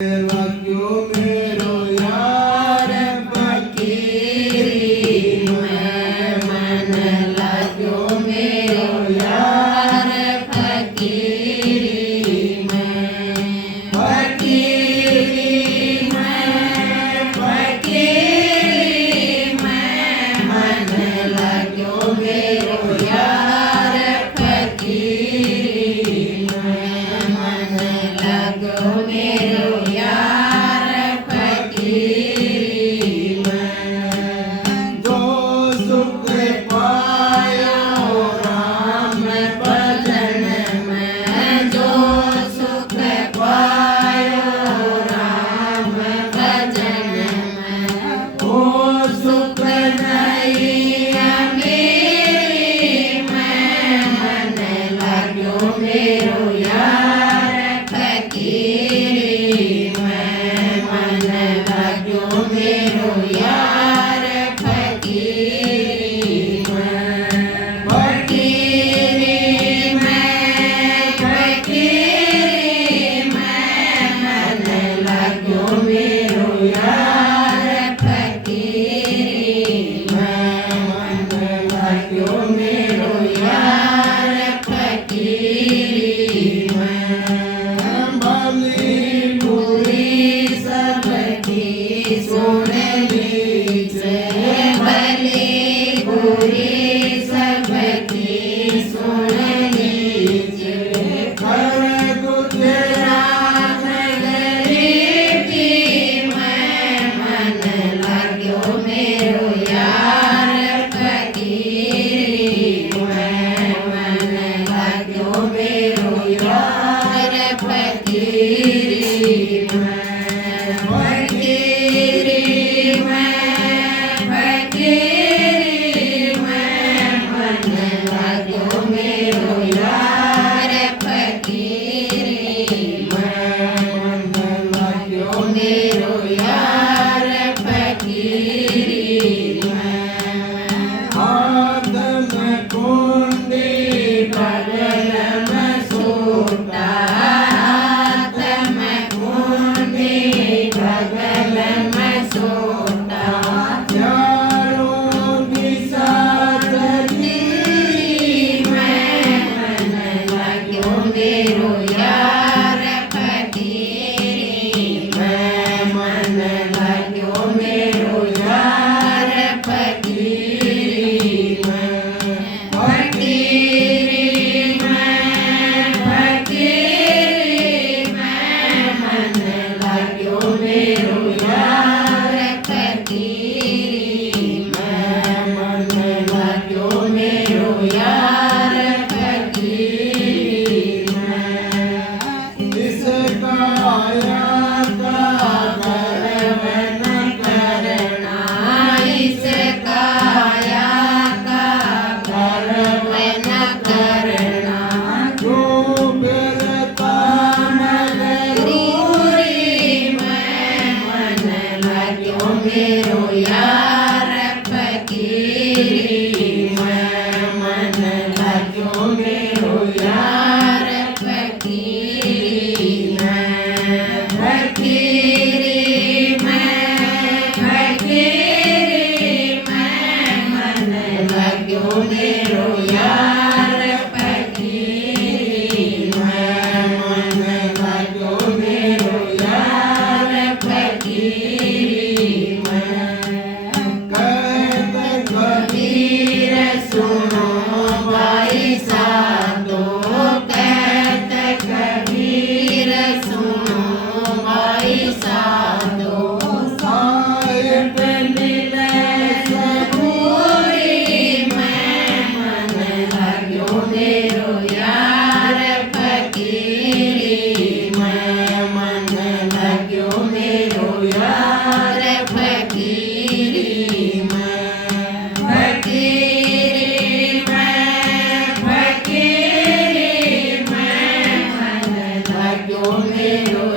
लाग्यो मेरो यार फकीरी में मन लाग्यो मेरो यार फकीरी में मन लाग्यो मेरो यार फकीरी में मन लाग्यो मेरो मेरो यार फकीरी में मन लाग्यो मेरो यार फकीरी में मन लाग्यो मेरो यार फकीरी में मन लाग्यो मेरो यार मेरो यार फकीरी में मन लाग्यो मेरो यार फकीरी में मन लाग्यो मेरो यार फकीरी में मन लाग्यो मेरो यार फकीरी सुनो भाई साधो कहत कबीर सुनो भाई साधो साहिब मिले सबूरी में मन लाग्यो मेरो यार फकीरी में मन लाग्यो मेरो यार फकीरी में मेरो